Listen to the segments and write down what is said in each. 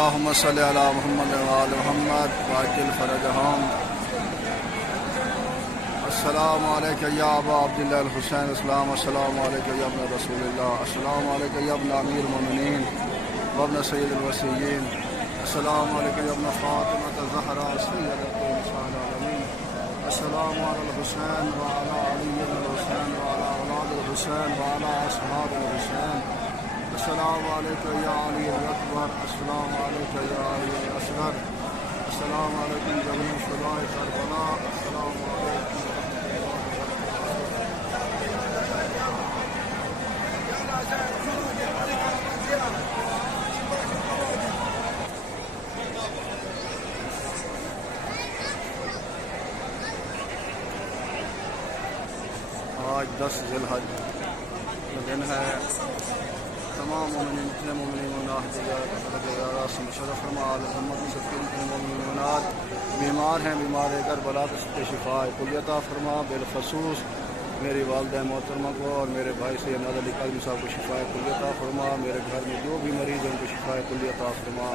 اللهم صل على محمد وآل محمد وعجل فرجهم. السلام عليك يا أبا عبد الله الحسين السلام. السلام عليك يا ابن رسول الله. السلام عليك يا ابن أمير المؤمنين وابن سيد الوصيين. السلام عليك يا ابن فاطمة الزهراء سيدة نساء العالمين. السلام على الحسين وعلى علي بن الحسين وعلى أولاد الحسين وعلى أصحاب الحسين. السلام عليك يا علي الأكبر. السلام عليك يا علي الأصغر. السلام عليكم جميع شهداء كربلاء. السلام عليكم. आज 10 ज़िलहज का दिन है। तमाम मोमिनीन जितने मोमिनीन बीमार हैं, बीमार करबला के शिफा कुलियता फरमा। बिलखसूस मेरी वालदा मोहतरमा को और मेरे भाई सैयद अली काज़मी साहब को शिफा कुलियता फरमा। मेरे घर में जो भी मरीज़ हैं उनको शिफा कुलियता फरमा।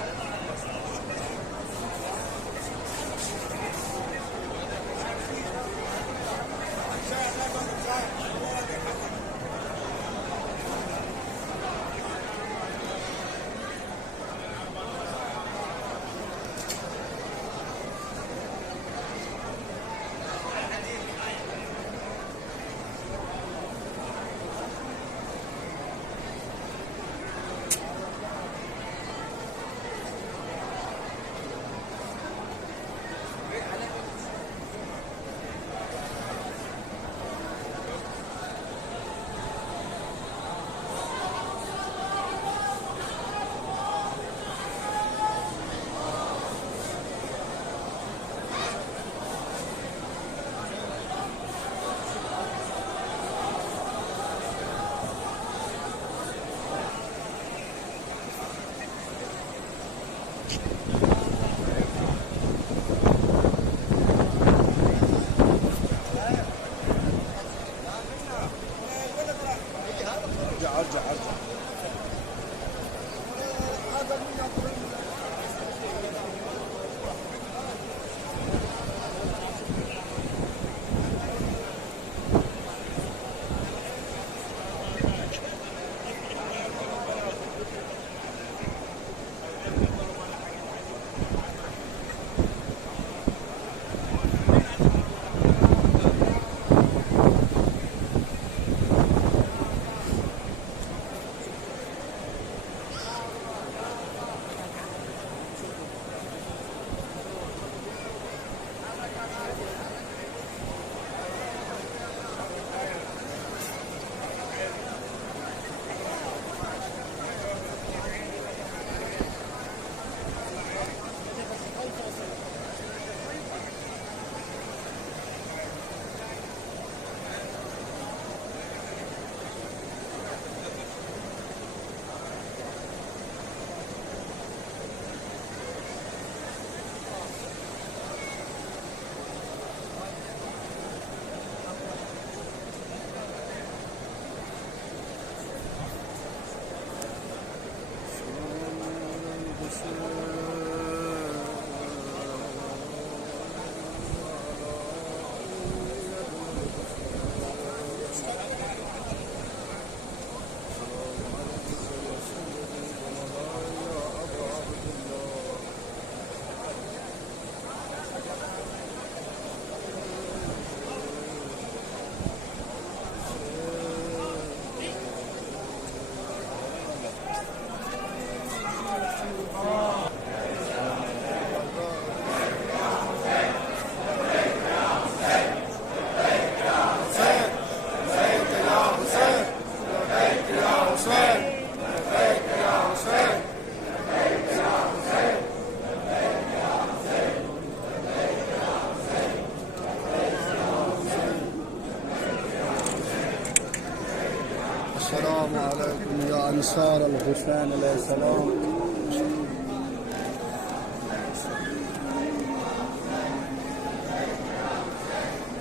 السلام عليكم يا أنصار الحسين عليه السلام.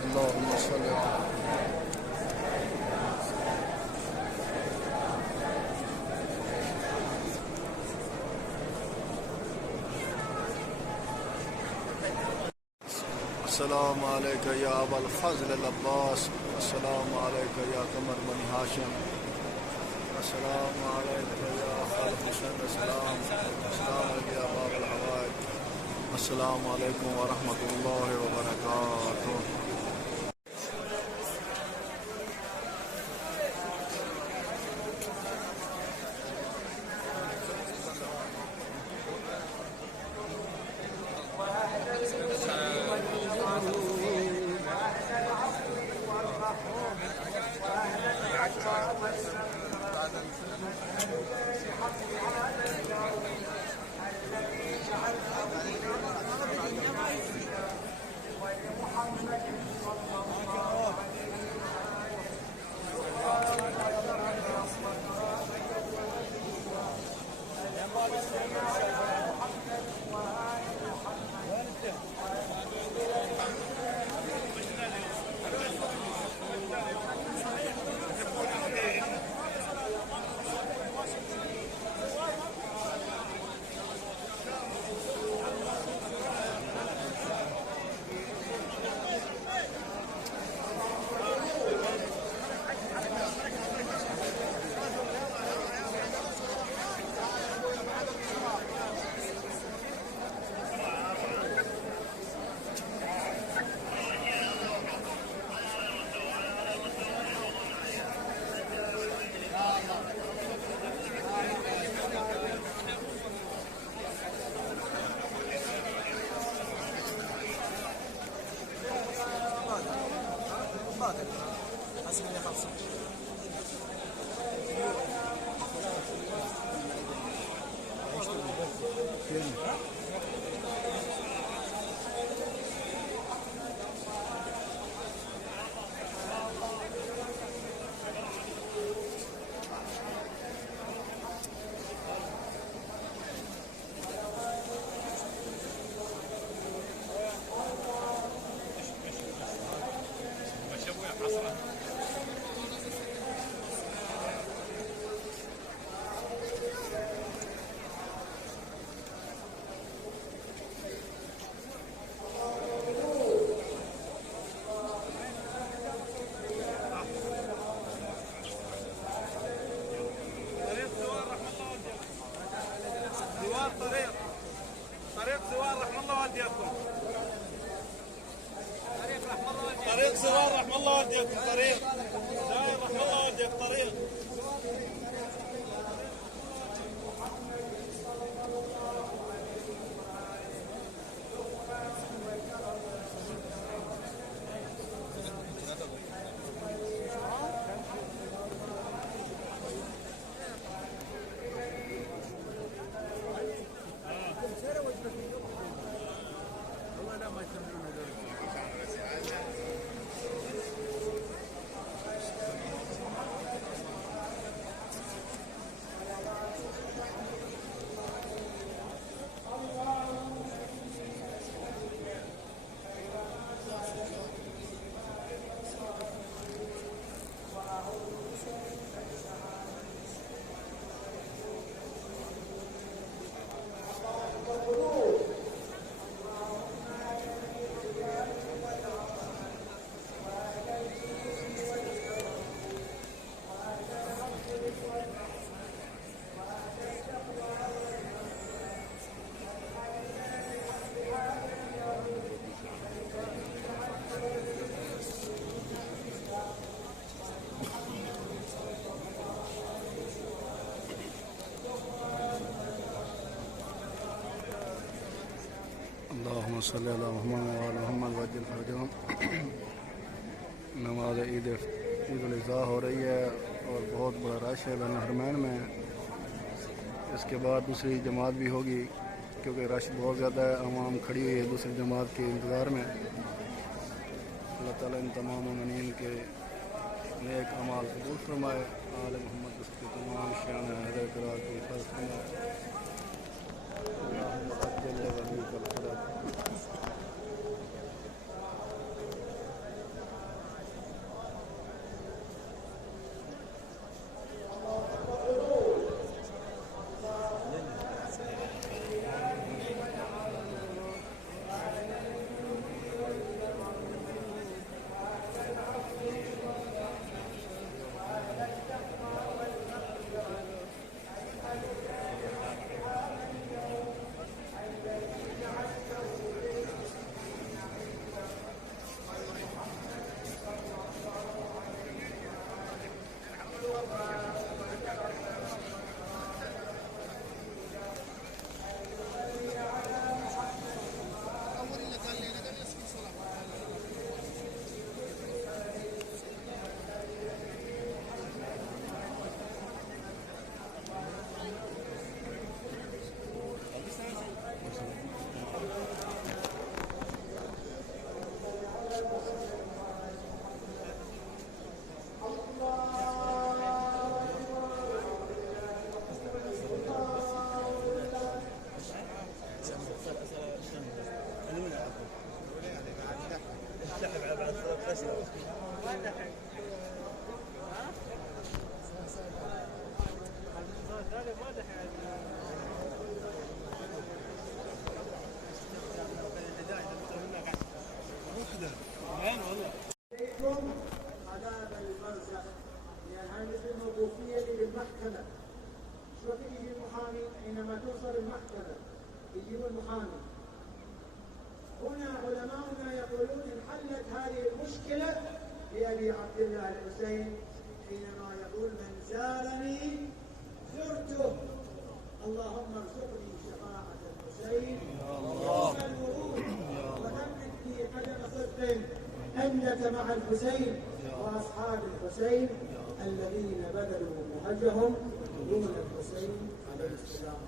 اللهم صل على अस्सलाम अलैका या अबल फज़ल अल अब्बास, अस्सलाम अलैका या कमर बनी हाशिम, अस्सलाम अलैका या खालिद हुसैन अस्सलाम, अस्सलाम अलैका या बाबल हवाइज, अस्सलाम अलैकुम व रहमतुल्लाहि व बरकातुहू। طريق زوار رحم الله والديكم طريق داير رحم الله والديك طريق अल्लाहुम्मा सल्ली अला मुहम्मद व अला मुहम्मद वज्जिल फरजहम। नमाज ईद उल अज़हा हो रही है और बहुत बड़ा रश है बैन हरमैन में। इसके बाद दूसरी जमात भी होगी क्योंकि रश बहुत ज़्यादा है, आवाम खड़ी हुई है दूसरी जमात के इंतज़ार में। अल्लाह ताला इन तमाम मोमिनीन के नेक अमाल कबूल फरमाए, आले मोहम्मद उसके तमाम शान हज़रत करार की हिफाज़त फरमाए। يجيبون محامي. هنا علماؤنا يقولون انحلت هذه المشكلة لأبي عبد الله الحسين حينما يقول من زارني زرته. اللهم ارزقني شفاعة الحسين يوم الورود وثبت في قدم صدق أنك مع الحسين وأصحاب الحسين الذين بذلوا مهجهم دون الحسين عليه السلام.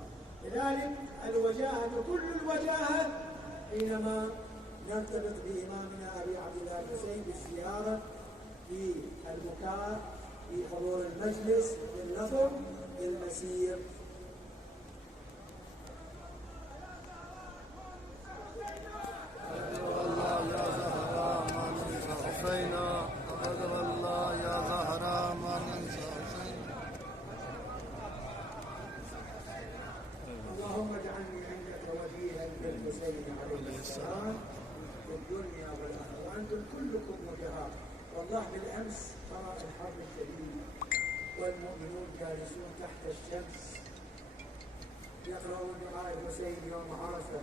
لذلك الوجاهة كل الوجاهة حينما نرتبط بإمامنا أبي عبد الله الحسين بالزيارة، في البكاء، في حضور المجلس، بالنظر، بالمسير. اللهم اجعلني عندك وجيها بالحسين عليه السلام في الدنيا والآخرة، وأنتم كلكم وجهاء. والله بالأمس قرأ الحر الشديد والمؤمنون جالسون تحت الشمس يقرؤون دعاء الحسين يوم عرفة.